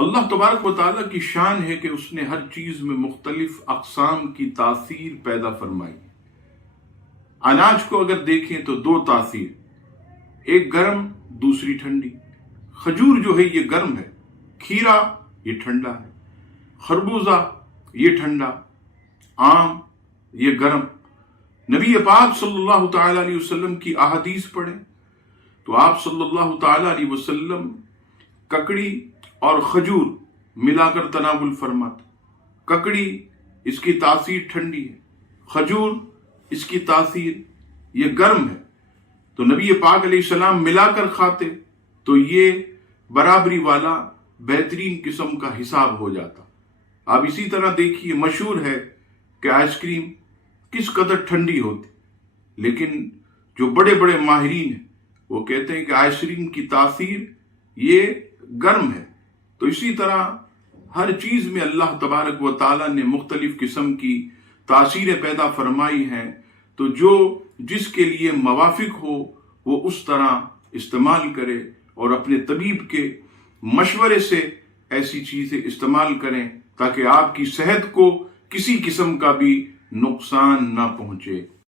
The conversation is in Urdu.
اللہ تبارک و تعالیٰ کی شان ہے کہ اس نے ہر چیز میں مختلف اقسام کی تاثیر پیدا فرمائی. اناج کو اگر دیکھیں تو دو تاثیر، ایک گرم دوسری ٹھنڈی. کھجور جو ہے یہ گرم ہے، کھیرا یہ ٹھنڈا ہے، خربوزہ یہ ٹھنڈا، آم یہ گرم. نبی پاک صلی اللہ تعالی علیہ وسلم کی احادیث پڑھیں تو آپ صلی اللہ تعالی علیہ وسلم ککڑی اور کھجور ملا کر تناول فرماتے. ککڑی اس کی تاثیر ٹھنڈی ہے، کھجور اس کی تاثیر یہ گرم ہے. تو نبی پاک علیہ السلام ملا کر کھاتے تو یہ برابری والا بہترین قسم کا حساب ہو جاتا. آپ اسی طرح دیکھیے، مشہور ہے کہ آئس کریم کس قدر ٹھنڈی ہوتی، لیکن جو بڑے بڑے ماہرین ہیں وہ کہتے ہیں کہ آئس کریم کی تاثیر یہ گرم ہے. تو اسی طرح ہر چیز میں اللہ تبارک و تعالیٰ نے مختلف قسم کی تاثیریں پیدا فرمائی ہیں. تو جو جس کے لیے موافق ہو وہ اس طرح استعمال کرے اور اپنے طبیب کے مشورے سے ایسی چیزیں استعمال کریں تاکہ آپ کی صحت کو کسی قسم کا بھی نقصان نہ پہنچے.